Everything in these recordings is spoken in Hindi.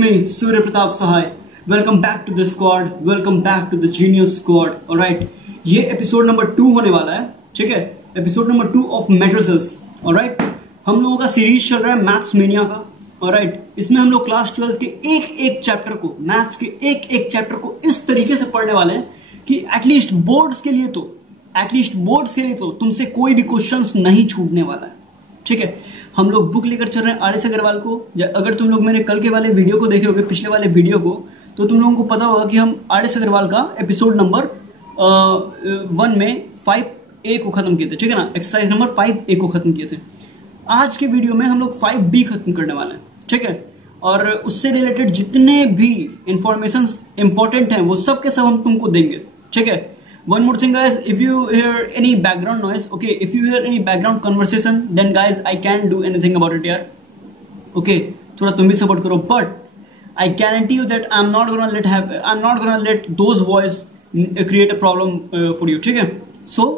me, Surya Pratap Sahai. Welcome back to the squad. Welcome back to the Genius Squad. Alright, ये एपिसोड नंबर 2 होने वाला है. ठीक है, episode number 2 of matrices. Alright, हम लोगों का सीरीज चल रहा है मैथ्स मेनिया का. ऑलराइट, इसमें हम लोग क्लास 12 के एक एक चैप्टर को, मैथ्स के एक एक चैप्टर को इस तरीके से पढ़ने वाले हैं कि एटलीस्ट बोर्ड्स के लिए तो तुमसे कोई भी क्वेश्चंस नहीं छूटने वाला है. ठीक है, हम लोग बुक लेकर चल रहे हैं आर.एस. अग्रवाल को. अगर तुम लोग मेरे कल के वाले वीडियो को देखे होगे, पिछले वाले वीडियो को, तो तुम लोगों को पता होगा कि हम आर.एस. अग्रवाल का एपिसोड नंबर 1 में 5A को खत्म किए थे. ठीक है ना, एक्सरसाइज नंबर 5A को खत्म किए थे. आज के वीडियो में हम लोग 5B खत्म करने वाले हैं. ठीक है, और उससे रिलेटेड जितने भी इंफॉर्मेशन इंपॉर्टेंट हैं वो सब के सब हम तुमको देंगे. ठीक है, one more thing guys, if you hear any background noise, okay, if you hear any background conversation, then guys I can't do anything about it यार. okay, थोड़ा तुम भी सपोर्ट करो, but I guarantee you that I'm not gonna let those voice create a problem for you. ठीक है, so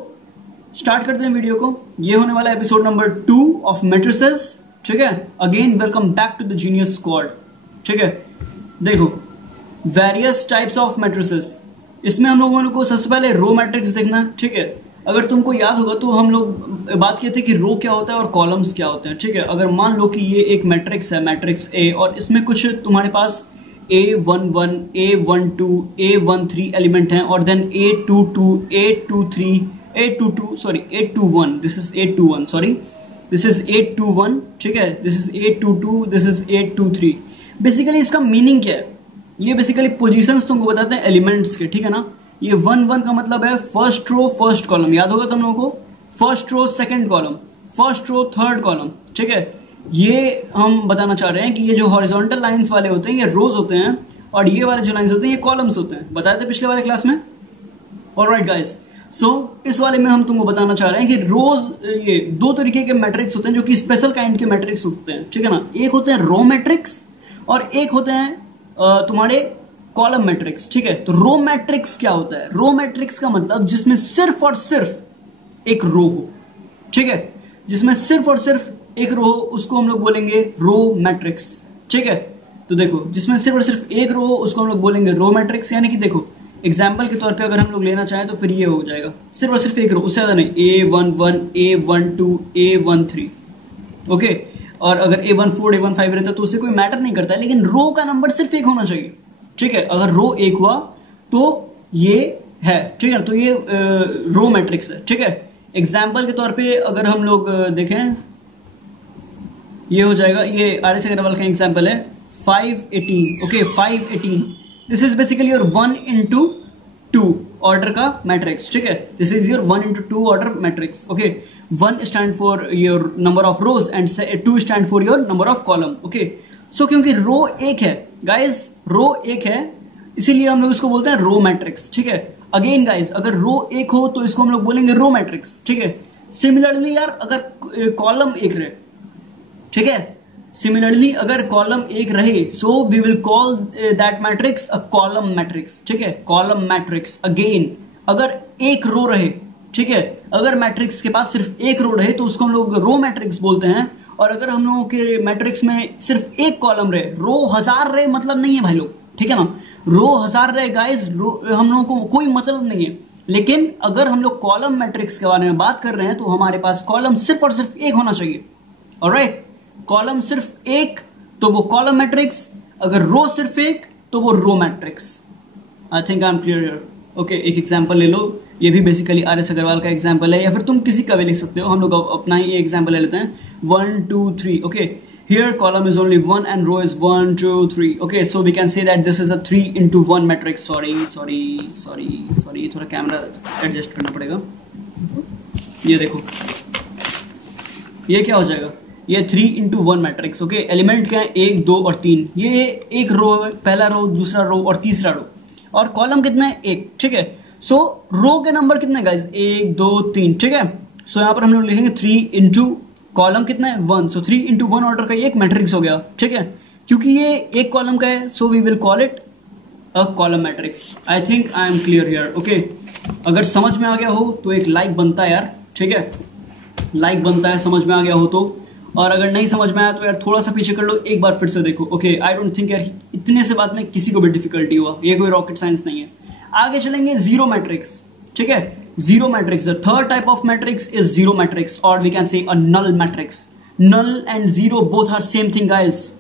स्टार्ट करते हैं वीडियो को. ये होने वाला एपिसोड नंबर 2 ऑफ मैट्रिसेस. ठीक है, again welcome back to the genius squad. ठीक है, देखो वेरियस टाइप्स ऑफ मैट्रिसेस. इसमें हम लोगों को सबसे पहले रो मैट्रिक्स देखना है. ठीक है, अगर तुमको याद होगा तो हम लोग बात किए थे कि रो क्या होता है और कॉलम्स क्या होते हैं. ठीक है, अगर मान लो कि ये एक मैट्रिक्स है, मैट्रिक्स ए, और इसमें कुछ तुम्हारे पास A11, A12, A13 एलिमेंट हैं, और then A22, A23, A21, this is A21, sorry, this is A21. ठीक है, this is A22, this is A23. Basically इसका मीनिंग क्या है? ये बेसिकली पोजीशंस तुमको बताते हैं एलिमेंट्स के. ठीक है ना, ये 1 का मतलब है फर्स्ट रो फर्स्ट कॉलम. याद होगा तुम लोगों को, first row second column, first row third column. ठीक है, ये हम बताना चाह रहे हैं कि ये जो हॉरिजॉन्टल लाइंस वाले होते हैं ये रोज होते हैं, और ये वाले जो लाइंस होते हैं ये कॉलम्स होते हैं. बताए थे पिछले वाले क्लास में. ऑलराइट गाइस, सो इस वाले में हम तुमको बताना चाह रहे हैं कि रोज ये दो तरीके के मैट्रिक्स होते हैं जो कि स्पेशल काइंड के मैट्रिक्स होते हैं. ठीक है ना, एक होते हैं रो मैट्रिक्स और एक होते हैं तुम्हारे कॉलम मैट्रिक्स. ठीक है, तो रो मैट्रिक्स क्या होता है? रो मैट्रिक्स का मतलब जिसमें सिर्फ और सिर्फ एक रो हो. ठीक है, जिसमें सिर्फ और सिर्फ एक रो हो उसको हम लोग बोलेंगे रो मैट्रिक्स. ठीक है, तो देखो जिसमें सिर्फ और सिर्फ एक रो हो उसको हम लोग बोलेंगे रो मैट्रिक्स. यानी कि देखो एग्जाम्पल के तौर पे अगर हम लोग लेना चाहें तो फिर ये हो जाएगा सिर्फ और सिर्फ एक रो, उससे ज्यादा नहीं. A11, A12, A13. ओके, और अगर A14, A15 रहता तो उससे कोई मैटर नहीं करता है, लेकिन रो का नंबर सिर्फ एक होना चाहिए. ठीक है, अगर रो एक हुआ तो ये है. ठीक है, तो ये रो मैट्रिक्स है. ठीक है, एग्जाम्पल के तौर पे अगर हम लोग देखें, ये हो जाएगा, ये आर.एस. अग्रवाल का एग्जाम्पल है 518. Okay, 518. This is basically your 1 into 2 order का मैट्रिक्स. ठीक है, this is your 1 into 2 order matrix. Okay, 1 stand for your number of rows and 2 stand for your number of column. Okay, so क्योंकि रो एक है गाइज, रो एक है, इसीलिए हम लोग इसको बोलते हैं रो मैट्रिक्स. ठीक है, अगेन गाइज, अगर रो एक हो तो इसको हम लोग बोलेंगे रो मैट्रिक्स. ठीक है, सिमिलरली यार अगर कॉलम एक रहे, ठीक है, सिमिलरली अगर कॉलम एक रहे, so we will call that matrix a column matrix. ठीक है, कॉलम मैट्रिक्स. अगेन अगर एक रो रहे, ठीक है, अगर मैट्रिक्स के पास सिर्फ एक रो रहे तो उसको हम लोग रो मैट्रिक्स बोलते हैं. और अगर हम लोगों के मैट्रिक्स में सिर्फ एक कॉलम रहे, रो 1000 रहे मतलब नहीं है भाई लोग. ठीक है ना, रो 1000 रहे गाइस, हम लोगों को कोई मतलब नहीं है. लेकिन अगर हम लोग कॉलम मैट्रिक्स के बारे में बात कर रहे हैं तो हमारे पास कॉलम सिर्फ और सिर्फ एक होना चाहिए. ऑलराइट, कॉलम सिर्फ एक तो वो कॉलम मैट्रिक्स, अगर रो सिर्फ एक तो वो row matrix. I think I am clear here. Okay, एक एग्जांपल ले लो, ये भी बेसिकली आर.एस. अग्रवाल का एग्जांपल है, या फिर तुम किसी का भी लिख सकते हो. हम लोग अपना ही एग्जांपल ले लेते हैं. 1 2 3. Okay, here column is only 1 and row is 1 2 3. Okay, so we can say that this is a 3 into 1 matrix. Sorry, थोड़ा कैमरा एडजस्ट करना पड़ेगा. ये देखो, ये क्या हो जाएगा, ये 3 into 1 मैट्रिक्स. ओके, एलिमेंट क्या है, 1 2 और 3. ये एक रो है, पहला रो, दूसरा रो और तीसरा रो, और कॉलम कितना है, 1. ठीक है, सो रो के नंबर कितने हैं गाइस, 1 2 3. ठीक है, सो यहाँ पर हम लोग लिखेंगे 3 into कॉलम कितना है, 1. सो 3 into 1 ऑर्डर का एक मैट्रिक्स हो गया. ठीक है, क्योंकि ये एक कॉलम का है, so we will call it a column matrix. I think I am clear here. Okay, अगर समझ में आ गया हो तो एक लाइक बनता है यार. ठीक है, लाइक बनता है समझ में आ गया हो तो. और अगर नहीं समझ में आया तो यार थोड़ा सा पीछे कर लो, एक बार फिर से देखो। ओके, आई डोंट थिंक यार इतने से बाद में किसी को भी डिफिकल्टी हुआ, ये कोई रॉकेट साइंस नहीं है। आगे चलेंगे जीरो मैट्रिक्स, ठीक है। Zero matrix, the third type of matrix is zero matrix, और we can say a null matrix. Null and zero both are same thing guys,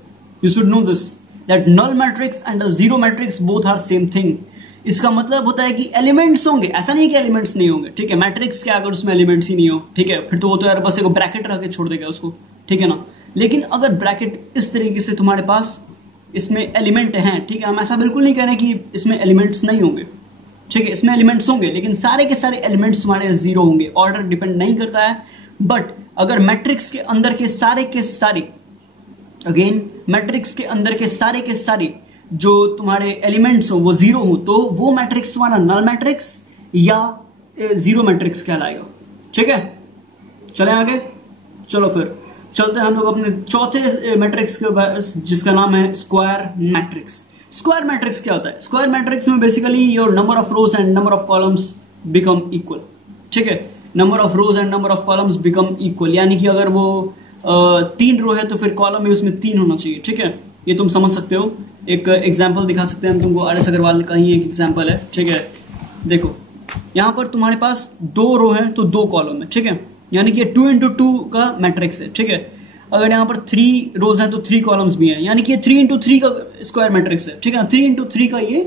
you should know this that null matrix and the zero matrix both are same thing. इसका मतलब होता है कि एलिमेंट्स होंगे, ऐसा नहीं कि एलिमेंट्स नहीं होंगे, ठीक है। मैट्रिक्स क्या, अगर उसमें एलिमेंट्स ही नहीं हो, ठीक है, फिर तो वो तो यार बस एक ब्रैकेट रख के छोड़ देगा उसको, ठीक है ना। लेकिन अगर ब्रैकेट इस तरीके से तुम्हारे पास इसमें एलिमेंट हैं, ठीक है, हम ऐसा बिल्कुल नहीं कह रहे कि इसमें एलिमेंट्स नहीं होंगे, ठीक है, इसमें एलिमेंट्स होंगे, लेकिन सारे के सारे एलिमेंट्स तुम्हारे जीरो होंगे। ऑर्डर डिपेंड नहीं करता है, बट अगर मैट्रिक्स के अंदर के सारे अगेन मैट्रिक्स के अंदर के सारे जो तुम्हारे एलिमेंट्स हो वो जीरो हो, तो वो मैट्रिक्स तुम्हारा नल मैट्रिक्स या जीरो मैट्रिक्स कहलाएगा, ठीक है। चलें आगे, चलो फिर चलते हैं हम लोग अपने चौथे मैट्रिक्स के पास, जिसका नाम है स्क्वायर मैट्रिक्स। स्क्वायर मैट्रिक्स क्या होता है? स्क्वायर मैट्रिक्स में basically your number of rows and number of columns become equal, ठीक है। Number of rows and number of columns become equal, यानी कि अगर वो 3 रो है तो फिर कॉलम में उसमें 3 होना चाहिए, ठीक है। ये तुम समझ सकते हो, एक एग्जाम्पल दिखा सकते हैं हम तुमको, आर एस अग्रवाल का ही एक एग्जाम्पल है, ठीक है। देखो यहाँ पर तुम्हारे पास 2 रो है तो 2 कॉलम है, ठीक है, यानी कि 2 into 2 का मैट्रिक्स है, ठीक है। अगर यहाँ पर 3 रोज हैं तो 3 कॉलम्स भी हैं, यानी कि 3 into 3 का स्क्वायर मैट्रिक्स है, ठीक है ना। 3 into 3 का ये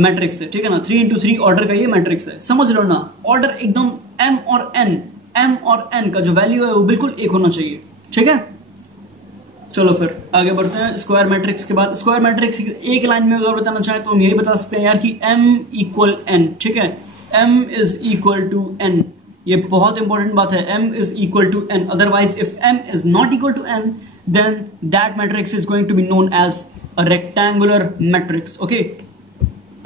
मैट्रिक्स है, ठीक है ना। 3 into 3 ऑर्डर का ये मैट्रिक्स है, समझ लो ना। ऑर्डर एकदम m और n का जो वैल्यू है वो बिल्कुल एक होना चाहिए, ठीक है। चलो फिर आगे बढ़ते हैं। स्क्वायर मैट्रिक्स के बाद स्क्वायर मैट्रिक्स एक लाइन में अगर बताना चाहे तो हम यही बता सकते हैं यार कि m इक्वल n, ठीक है। m is equal to n, ये बहुत इंपॉर्टेंट बात है। m is equal to n, otherwise if m is not equal to n then that matrix is going to be known as a rectangular matrix, okay.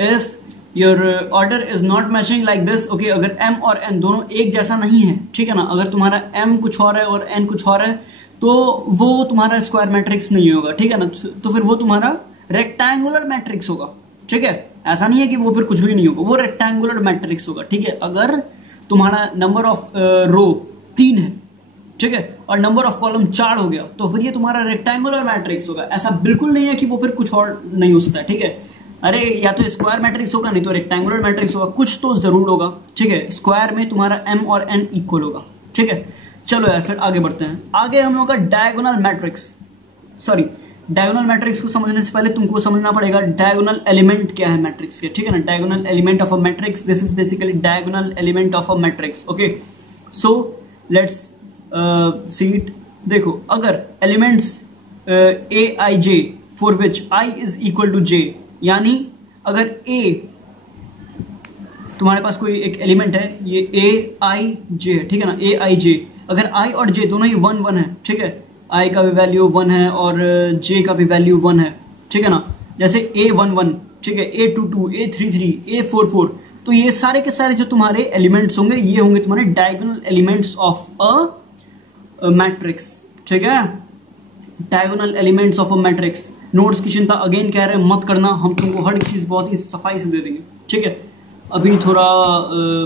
If your order is not matching like this, okay, अगर m और n दोनों एक जैसा नहीं है, ठीक है ना, अगर तुम्हारा m कुछ और है और n कुछ और है तो वो तुम्हारा स्क्वायर मैट्रिक्स नहीं होगा, ठीक है ना। तो फिर वो तुम्हारा रेक्टेंगुलर मैट्रिक्स होगा, ठीक है। ऐसा नहीं है कि वो फिर कुछ भी नहीं होगा, वो रेक्टेंगुलर मैट्रिक्स होगा, ठीक है। अगर तुम्हारा नंबर ऑफ रो 3 है, ठीक है, और नंबर ऑफ कॉलम 4 हो गया तो फिर ये तुम्हारा रेक्टेंगुलर मैट्रिक्स होगा। ऐसा बिल्कुल नहीं है कि वो फिर कुछ और नहीं हो सकता है, ठीक है। अरे या तो स्क्वायर मैट्रिक्स होगा नहीं तो रेक्टेंगुलर मैट्रिक्स होगा, कुछ तो जरूर होगा, ठीक है। स्क्वायर में तुम्हारा m और n इक्वल होगा, ठीक है। चलो यार फिर आगे बढ़ते हैं। आगे हम लोग का diagonal matrix, sorry diagonal matrix को समझने से पहले तुमको समझना पड़ेगा डायगोनल एलिमेंट क्या है मैट्रिक्स के, ठीक है ना। Diagonal element of a matrix, this is basically diagonal element of a matrix, okay. So let's see it. देखो अगर elements a i j for which i is equal to j, यानी अगर a तुम्हारे पास कोई एक एलिमेंट है, ये a i j है, ठीक है ना, a i j, अगर i और j दोनों ही 1 1 है, ठीक है, i का भी वैल्यू 1 है और j का भी वैल्यू 1 है, ठीक है ना। जैसे a 1 1, ठीक है, a 2 2, a 3 3, a 4 4, तो ये सारे के सारे जो तुम्हारे एलिमेंट्स होंगे ये होंगे तुम्हारे diagonal elements of a matrix, ठीक है। Diagonal elements of a matrix. Notes की चिंता अगेन कह रहे हैं मत करना, हम तुमको हर चीज बहुत ही सफाई से दे देंगे, ठीक है। अभी थोड़ा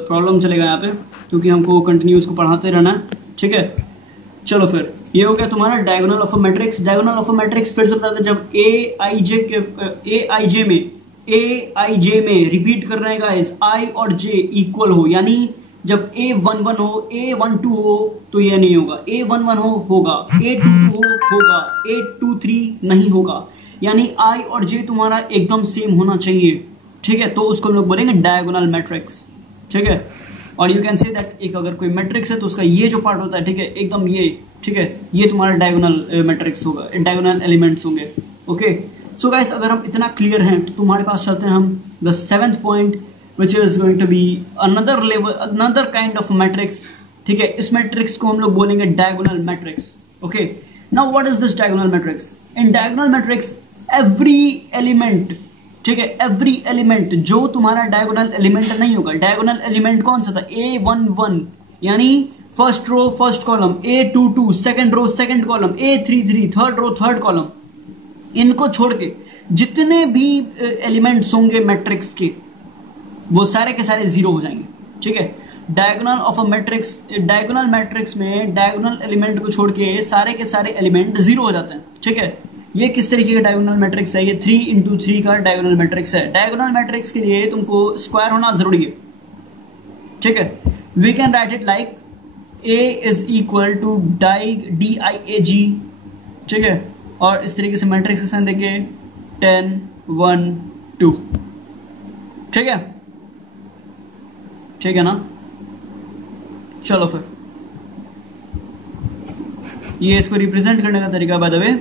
प्रॉब्लम चलेगा यहाँ पे क्योंकि हमको कंटिन्यू इसको पढ़ाते रहना है, ठीक है। चलो फिर ये हो गया तुम्हारा diagonal of a matrix. Diagonal of a matrix फिर से बताते हैं, जब ए आई जे में रिपीट कर रहे हैं गाइस, आई और जे इक्वल हो, यानी जब a 1 1 हो, a 1 2 हो तो ये नहीं होगा, a 1 1 हो होगा, a 2 2 हो होगा, a 2 3 नहीं होगा, यानी i और j तुम्हारा एकदम सेम होना चाहिए, ठीक है। तो उसको हम लोग बोलेंगे डायगोनल मैट्रिक्स, ठीक है। और यू कैन से दैट एक अगर कोई मैट्रिक्स है तो उसका ये जो पार्ट होता है, ठीक है, एकदम ये, ठीक है, ये तुम्हारा डायगोनल मैट्रिक्स होगा, डायगोनल एलिमेंट्स होंगे, ओके। सो गाइस अगर हम इतना क्लियर हैं तो तुम्हारे पास चलते हैं हम the 7th point which is going to be another level, another kind of matrix, ठीक है। इस मैट्रिक्स को हम लोग बोलेंगे diagonal matrix, okay. Now what is this diagonal matrix? In diagonal matrix every element, ठीक है, एवरी एलिमेंट जो तुम्हारा डायगोनल एलिमेंट नहीं होगा, डायगोनल एलिमेंट कौन सा था, a 1 1, यानी first row first column, a 2 2 second row second column, a 3 3 third row third column, इनको छोड़ के जितने भी एलिमेंट्स होंगे मैट्रिक्स के वो सारे के सारे जीरो हो जाएंगे, ठीक है। Diagonal of a matrix, diagonal matrix में डायगोनल एलिमेंट को छोड़ के सारे एलिमेंट जीरो हो जाते हैं, ठीक है। ये किस तरीके का डायगोनल मैट्रिक्स है? ये 3x3 का डायगोनल मैट्रिक्स है। डायगोनल मैट्रिक्स के लिए तुमको स्क्वायर होना जरूरी है, ठीक है। We can write it like A is equal to DIAG, ठीक है। और इस तरीके से मैट्रिक्स का साइन देंगे 10 1 2, ठीक है, ठीक है ना। चलो फिर ये इसको रिप्रेजेंट करने का तरीका बाय द वे,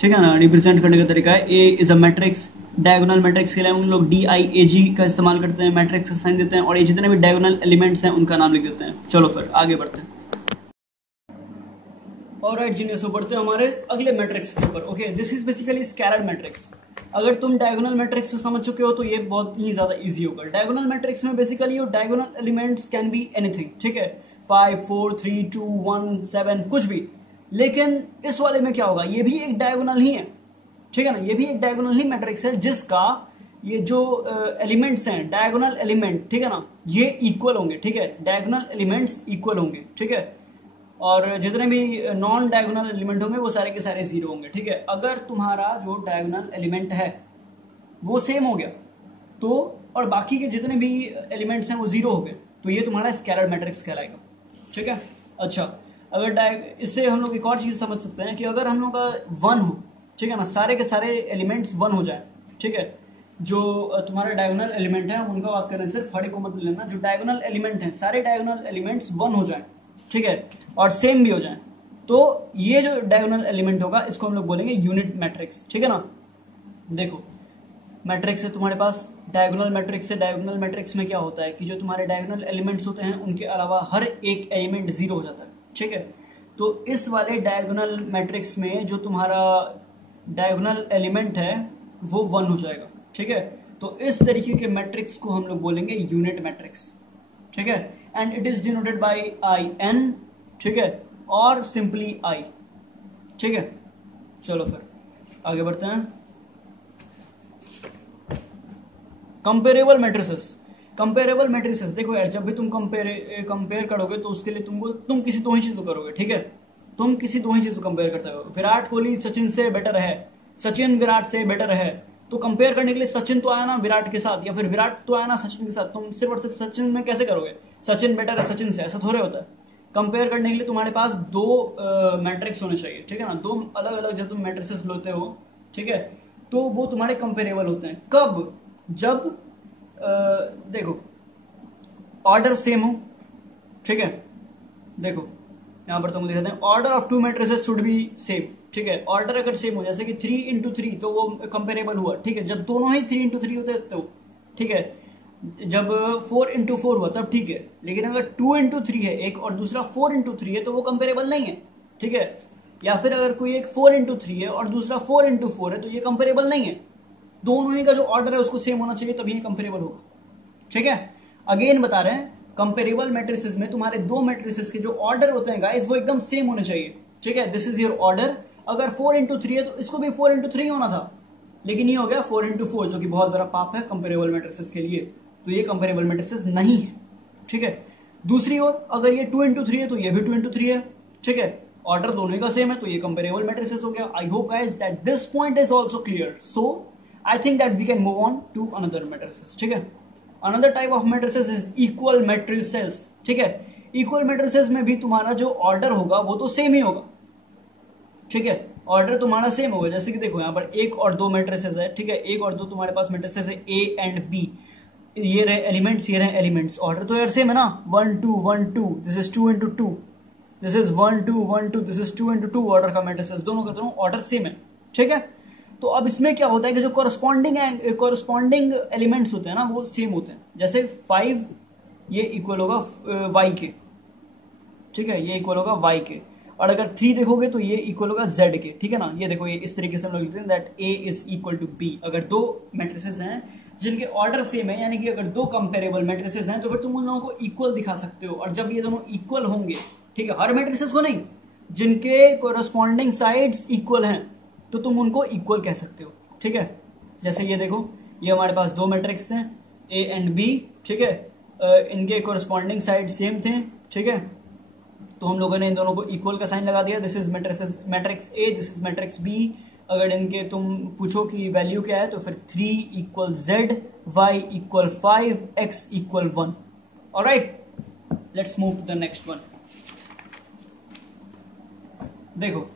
ठीक है ना। रिप्रेजेंट करने का तरीका है A is a matrix, diagonal matrix के लिए हम लोग DIAG का इस्तेमाल करते हैं, मैट्रिक्स का साइन देते हैं और ये जितने भी डायगोनल एलिमेंट्स हैं उनका नाम लिख देते हैं। चलो फिर आगे बढ़ते हैं। ऑलराइट जीनियस, तो बढ़ते हैं हमारे अगले मैट्रिक्स के ऊपर। Okay, this is basically scalar matrix. अगर तुम डायगोनल मैट्रिक्स को समझ चुके हो तो ये बहुत ही ज्यादा इजी होगा। डायगोनल मैट्रिक्स में basically your diagonal elements can be anything, ठीक है, 5 4 3 2 1 7 कुछ भी। लेकिन इस वाले में क्या होगा, ये भी एक डायगोनल ही है, ठीक है ना। ये भी एक डायगोनल ही मैट्रिक्स है जिसका ये जो एलिमेंट्स हैं, डायगोनल एलिमेंट, ठीक है ना, ये इक्वल होंगे, ठीक है। डायगोनल एलिमेंट्स इक्वल होंगे, ठीक है। और जितने भी नॉन डायगोनल एलिमेंट होंगे वो सारे के सारे जीरो होंगे, ठीक है। अगर तुम्हारा जो डायगोनल एलिमेंट है वो सेम हो गया तो, और बाकी के जितने भी एलिमेंट्स हैं वो जीरो हो गए, तो ये तुम्हारा स्केलर मैट्रिक्स कहलाएगा, ठीक है। अच्छा, अगर इससे हम लोग एक और चीज समझ सकते हैं कि अगर हम लोग का 1 हो, ठीक है ना, सारे के सारे एलिमेंट्स 1 हो जाए, ठीक है। जो तुम्हारे डायगोनल एलिमेंट है उनका बात करें, सिर्फ हरे को मत लेना, जो डायगोनल एलिमेंट हैं सारे डायगोनल एलिमेंट्स 1 हो जाए, ठीक है, और सेम भी हो जाए, तो ये जो डायगोनल एलिमेंट होगा इसको हम लोग बोलेंगे यूनिट मैट्रिक्स, ठीक है ना। देखो मैट्रिक्स है तुम्हारे पास, डायगोनल मैट्रिक्स है। डायगोनल मैट्रिक्स में क्या होता है कि जो तुम्हारे डायगोनल एलिमेंट्स होते हैं उनके अलावा हर एक एलिमेंट जीरो हो जाता है, ठीक है। तो इस वाले डायगोनल मैट्रिक्स में जो तुम्हारा डायगोनल एलिमेंट है वो 1 हो जाएगा, ठीक है। तो इस तरीके के मैट्रिक्स को हम लोग बोलेंगे यूनिट मैट्रिक्स, ठीक है। And it is denoted by IN, ठीक है, और सिंपली I, ठीक है। चलो फिर आगे बढ़ते हैं। Comparable matrices. कंपेरेबल मैट्रिसेस देखो यार, जब भी तुम कंपेयर करोगे तो उसके लिए तुम किसी दो ही चीज को करोगे, ठीक है। तुम किसी दो ही चीज को कंपेयर करते हो। विराट कोहली सचिन से बेटर है, सचिन विराट से बेटर है, तो कंपेयर करने के लिए सचिन तो आया ना विराट के साथ, या फिर विराट तो आया ना सचिन के साथ। तुम सिर्फ और सिर्फ सचिन में कैसे करोगे, सचिन बेटर है सचिन से, ऐसा थोड़े होता है। कंपेयर करने के लिए तुम्हारे पास दो मैट्रिक्स होने चाहिए, ठीक है ना। दो अलग अलग जब तुम मैट्रिसेस लेते हो, ठीक है, तो वो तुम्हारे कंपेरेबल होते हैं। कब? जब देखो ऑर्डर सेम हो, ठीक है। देखो यहां पर तुमको दिखाते हैं, order of to matrices should be same, ठीक है। ऑर्डर अगर सेम हो, जैसे कि 3x3 तो वो कंपेरेबल हुआ, ठीक है, जब दोनों ही 3x3 होते तो, ठीक है। जब 4x4 हुआ तब ठीक है, लेकिन अगर 2x3 है एक और दूसरा 4x3 है तो वो कंपेरेबल नहीं है, ठीक है। या फिर अगर कोई एक 4x3 है और दूसरा 4x4 है तो ये कंपेरेबल नहीं है। दोनों ही का जो ऑर्डर है उसको सेम होना चाहिए तभी ये कंपेरेबल होगा, ठीक है। अगेन बता रहे हैं, कंपेरेबल मैट्रिसेस में तुम्हारे दो मैट्रिसेस के जो ऑर्डर होते हैं गाइस वो एकदम सेम होने चाहिए, ठीक है। This is your order. अगर 4x3 है तो इसको भी 4x3 होना था, लेकिन ये हो गया 4x4, जो कि बहुत बड़ा पाप है कंपेरेबल मैट्रिसेस के लिए, तो ये कंपेरेबल मैट्रिसेस नहीं है, ठीक है। दूसरी ओर अगर ये 2x3 है तो ये भी 2x3 है, ठीक है। ऑर्डर दोनों का सेम है तो ये कंपेरेबल मैट्रिसेस हो गया। I hope guys that this point is also clear. So I think that we can move on to another matrices, ठीक है। Another type of matrices is equal matrices, ठीक है। इक्वल मैट्रिसेस में भी तुम्हारा जो ऑर्डर होगा वो तो सेम ही होगा, ठीक है। ऑर्डर तुम्हारा सेम होगा। जैसे कि देखो यहाँ पर एक और दो मैट्रिसेस है, ठीक है, एक और दो तुम्हारे पास मैट्रिसेस है A एंड B, ये रहे एलिमेंट्स, ये रहे एलिमेंट्स। ऑर्डर तो यार सेम है ना, 1 2 1 2, this is 2 into 2, this is 1 2 1 2, this is 2 into 2 order का मैट्रिसेस, दोनों का दोनों ऑर्डर सेम है, ठीक है। तो अब इसमें क्या होता है कि जो कॉरस्पॉन्डिंग एलिमेंट्स होते हैं ना वो सेम होते हैं। जैसे 5 ये इक्वल होगा y के, ठीक है, ये इक्वल होगा y के, और अगर 3 देखोगे तो ये इक्वल होगा z के, ठीक है ना। ये देखो, ये इस तरीके से हम लोग लिखते हैं that a is equal to b। अगर दो मैट्रिसेस हैं जिनके ऑर्डर सेम है, यानी कि अगर दो कंपेरेबल मैट्रिसेस हैं तो फिर तुम उन लोगों को इक्वल दिखा सकते हो। और जब ये दोनों इक्वल होंगे, ठीक है, हर मैट्रिसेस को नहीं, जिनके कोरस्पॉन्डिंग साइड्स इक्वल हैं तो तुम उनको इक्वल कह सकते हो, ठीक है। जैसे ये देखो, ये हमारे पास दो मैट्रिक्स थे A एंड B, ठीक है, इनके कोरस्पॉन्डिंग साइड सेम थे, ठीक है, तो हम लोगों ने इन दोनों को इक्वल का साइन लगा दिया। This is matrix A, this is matrix B. अगर इनके तुम पूछो कि वैल्यू क्या है तो फिर 3 equal z, y equal 5, x equal 1। Alright, let's move to the next one. देखो,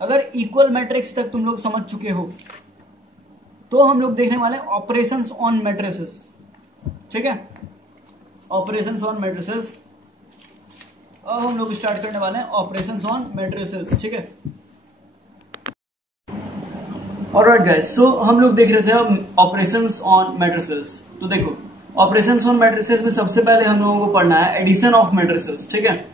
अगर इक्वल मैट्रिक्स तक तुम लोग समझ चुके हो तो हम लोग देखने वाले हैं ऑपरेशंस ऑन मैट्रिसेस, ठीक है, ऑपरेशंस ऑन मैट्रिसेस। अब हम लोग स्टार्ट करने वाले हैं ऑपरेशंस ऑन मैट्रिसेस, ठीक है। ऑलराइट गाइस, सो हम लोग देख रहे थे अब ऑपरेशंस ऑन मैट्रिसेस। तो देखो, ऑपरेशंस ऑन मैट्रिसेस में सबसे पहले हम लोगों को पढ़ना है एडिशन ऑफ मैट्रिसेस, ठीक है,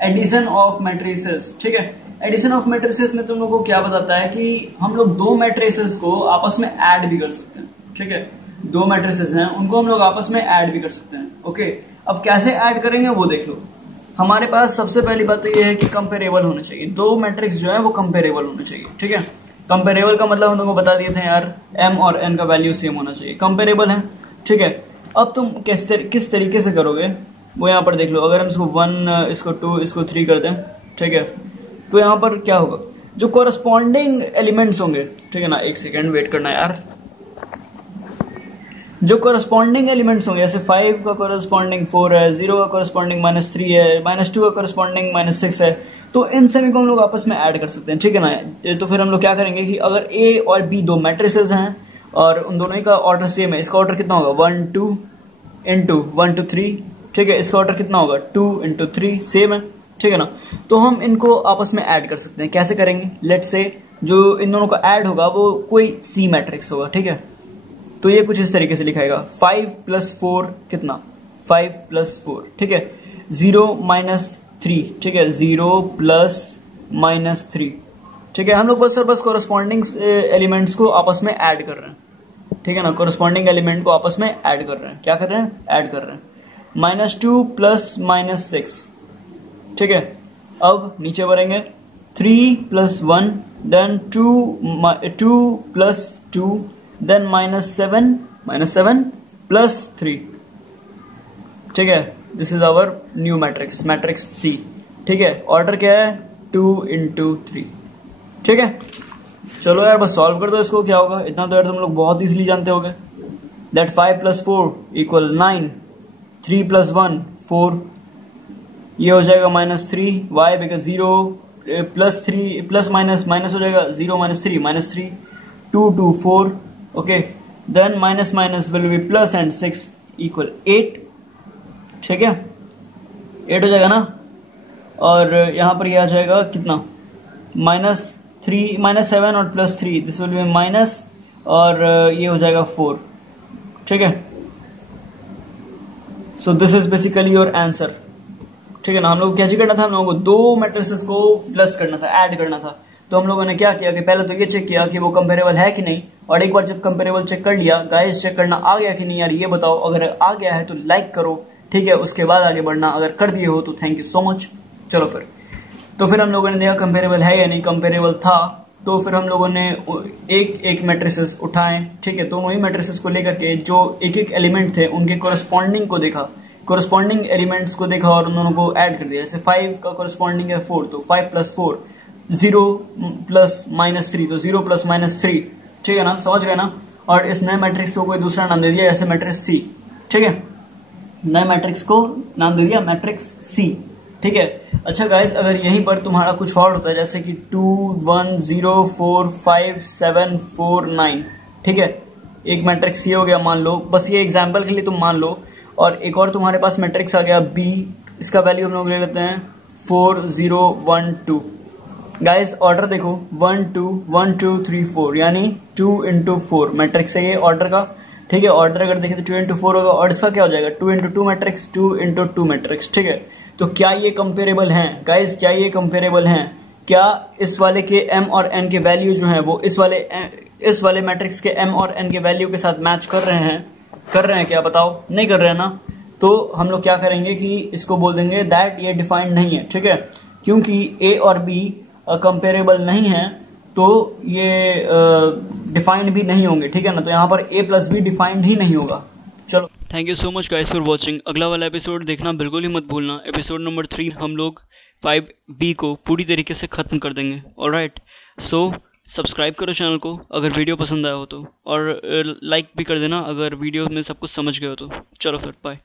एडिशन ऑफ मैट्रिसेस, ठीक है। एडिशन ऑफ मैट्रिसेस में तुम लोगों को क्या बताता है कि हम लोग दो मैट्रिसेस को आपस में ऐड भी कर सकते हैं, ठीक है, दो मैट्रिसेस हैं उनको हम लोग आपस में ऐड भी कर सकते हैं। ओके, अब कैसे ऐड करेंगे वो देख लो। हमारे पास सबसे पहली बात तो ये है कि कंपेरेबल होने चाहिए, दो मैट्रिक्स जो है वो कंपेरेबल होने चाहिए, ठीक है। कंपेरेबल का मतलब हम लोगों को बता दिए थे यार, m और n का वैल्यू सेम होना चाहिए, कंपेरेबल है, ठीक है। अब तुम किस तरीके से करोगे वो यहाँ पर देख लो। अगर हम इसको 1, इसको 2, इसको 3 कर दें, ठीक है, तो यहाँ पर क्या होगा, जो कोरस्पॉन्डिंग एलिमेंट्स होंगे, ठीक है ना, एक सेकेंड वेट करना यार, जो कोरस्पॉन्डिंग एलिमेंट्स होंगे, जैसे 5 का कोरस्पॉन्डिंग 4 है, 0 का कोरस्पॉन्डिंग -3 है, -2 का कोरस्पॉन्डिंग -6 है, तो इन सभी को हम लोग आपस में ऐड कर सकते हैं, ठीक है ना। तो फिर हम लोग क्या करेंगे कि अगर ए और बी दो मैट्रिसेस हैं और उन दोनों का ऑर्डर सेम है, इसका ऑर्डर कितना होगा 1 2 इंटू 1 2 3, ठीक है, इसका ऑर्डर कितना होगा 2 इंटू 3, सेम है, ठीक है ना। तो हम इनको आपस में ऐड कर सकते हैं। कैसे करेंगे, लेट्स से जो इन दोनों का ऐड होगा वो कोई सी मैट्रिक्स होगा, ठीक है। तो ये कुछ इस तरीके से लिखाएगा 5 + 4 कितना, 5 + 4, ठीक है, 0 - 3, ठीक है, 0 + -3, ठीक है। हम लोग बस कोरस्पॉन्डिंग एलिमेंट्स को आपस में ऐड कर रहे हैं, ठीक है ना, कोरस्पॉन्डिंग एलिमेंट को आपस में ऐड कर रहे हैं। क्या कर रहे हैं, ऐड कर रहे हैं। -2 + -6, ठीक है। अब नीचे बढ़ेंगे, 3 + 1, देन 2 + 2, देन -7 + 3, ठीक है। This is our new matrix, matrix C, ठीक है। ऑर्डर क्या है 2 × 3, ठीक है। चलो यार बस सॉल्व कर दो इसको, क्या होगा, इतना तो यार तुम लोग बहुत इजीली जानते होगे। दैट 5 + 4 = 9, 3 + 1 4, ये हो जाएगा -3, वाई बिकॉज 0 + 3 प्लस माइनस हो जाएगा, 0 - 3 -3, 2 2 4, okay, then minus will be plus and 6 = 8, ठीक है, 8 हो जाएगा ना। और यहाँ पर ये आ जाएगा कितना, -7 और +3, दिस विल बी माइनस, और ये हो जाएगा 4, ठीक है। So this is basically your answer, ठीक है ना। हम लोग क्या करना था, हम लोगों को दो मैट्रिसेस को प्लस करना था, ऐड करना था। तो हम लोगों ने क्या किया कि पहले तो ये चेक किया कि वो कंपेरेबल है कि नहीं, और एक बार जब कंपेरेबल चेक कर लिया, गाइस चेक करना आ गया कि नहीं यार, ये बताओ। अगर आ गया है तो लाइक करो, ठीक है, उसके बाद आगे बढ़ना। अगर कर दिए हो तो थैंक यू सो मच। चलो फिर हम लोगों ने देखा कंपेरेबल है या नहीं, कंपेरेबल था, तो फिर हम लोगों ने एक मैट्रिसेस उठाए, ठीक है। तो वही मैट्रिसेस को लेकर के जो एक एलिमेंट थे उनके कोरस्पॉन्डिंग को देखा, कोरस्पॉन्डिंग एलिमेंट्स को देखा और उन दोनों को ऐड कर दिया। जैसे 5 का कोरस्पॉन्डिंग है 4, तो 5 + 4, 0 + -3, तो 0 + -3, ठीक है ना, समझ गए ना। और इस नए मैट्रिक्स को कोई दूसरा नाम दे दिया, जैसे मैट्रिक्स सी, ठीक है, नए मैट्रिक्स को नाम दे दिया मैट्रिक्स सी, ठीक है। अच्छा गाइस, अगर यहीं पर तुम्हारा कुछ और होता है, जैसे कि 2 1 0 4 5 7 4 9, ठीक है, एक मैट्रिक्स सी हो गया मान लो, बस ये एग्जाम्पल के लिए तुम मान लो। और एक और तुम्हारे पास मैट्रिक्स आ गया बी, इसका वैल्यू हम लोग ले लेते हैं 4 0 1 2। गाइस ऑर्डर देखो 1 2 1 2 3 4, यानी 2 × 4 मैट्रिक्स है ये ऑर्डर का, ठीक है। ऑर्डर अगर देखें तो 2 × 4 होगा, और इसका क्या हो जाएगा 2 × 2 मैट्रिक्स, 2 × 2 मैट्रिक्स, ठीक है। तो क्या ये कंपेरेबल हैं गाइस, क्या ये कंपेरेबल हैं? क्या इस वाले के m और n के वैल्यू जो है वो इस वाले मैट्रिक्स के m और n के वैल्यू के साथ मैच कर रहे हैं? क्या बताओ? नहीं कर रहे हैं ना। तो हम लोग क्या करेंगे कि इसको बोल देंगे दैट ये डिफाइंड नहीं है, ठीक है, क्योंकि a और b कंपेरेबल नहीं है, तो ये डिफाइंड भी नहीं होंगे, ठीक है ना। तो यहाँ पर a + b डिफाइंड ही नहीं होगा। चलो thank you so much guys for watching. अगला वाला एपिसोड देखना बिल्कुल ही मत भूलना। एपिसोड नंबर 3 हम लोग 5B को पूरी तरीके से ख़त्म कर देंगे। ऑलराइट, सो सब्सक्राइब करो चैनल को अगर वीडियो पसंद आया हो तो, और लाइक भी कर देना अगर वीडियो में सब कुछ समझ गए हो तो। चलो फिर बाय।